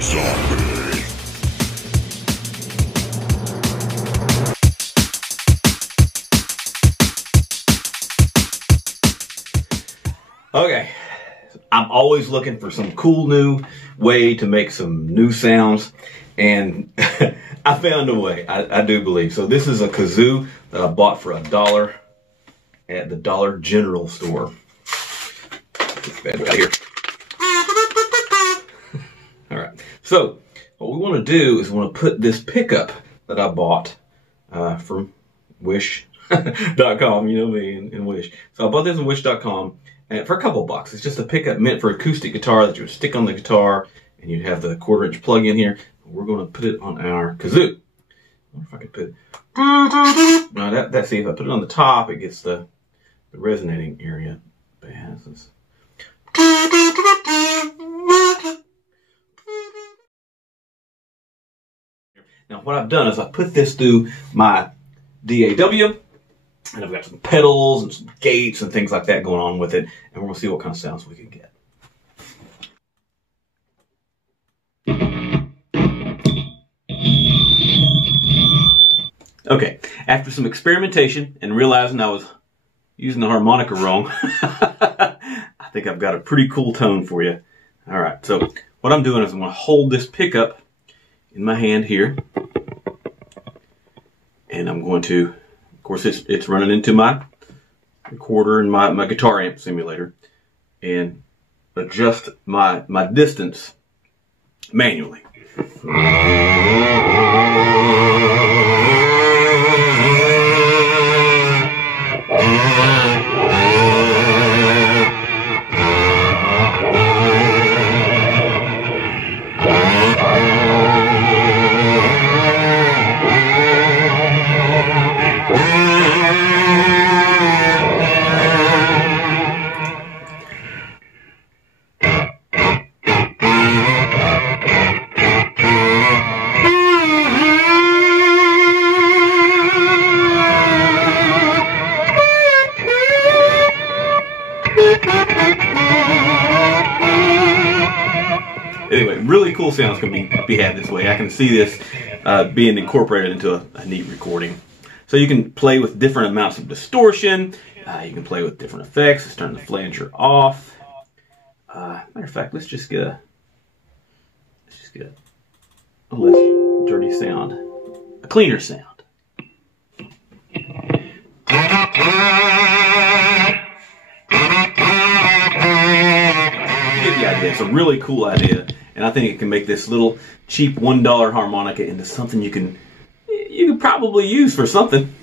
Zombie. Okay, I'm always looking for some cool new way to make some new sounds, and I found a way, I do believe. So this is a kazoo that I bought for $1 at the Dollar General store. Get the bad guy here. All right, so what we want to do is we want to put this pickup that I bought from Wish.com, you know me, and Wish. So I bought this on Wish.com. And for a couple bucks. It's just a pickup meant for acoustic guitar that you would stick on the guitar, and you'd have the 1/4-inch plug in here. We're going to put it on our kazoo. I wonder if I could put it. No, that's see, if I put it on the top, it gets the resonating area. Now, what I've done is I put this through my DAW. And I've got some pedals and some gates and things like that going on with it. And we're going to see what kind of sounds we can get. Okay, after some experimentation and realizing I was using the harmonica wrong, I think I've got a pretty cool tone for you. All right, so what I'm doing is I'm going to hold this pickup in my hand here. And I'm going to... Of course, it's running into my recorder and my guitar amp simulator, and adjust my distance manually. Anyway, really cool sounds can be had this way. I can see this being incorporated into a neat recording. So you can play with different amounts of distortion. You can play with different effects. Let's turn the flanger off. Matter of fact, let's just get a less dirty sound, a cleaner sound. It's a really cool idea, and I think it can make this little cheap $1 harmonica into something you can probably use for something.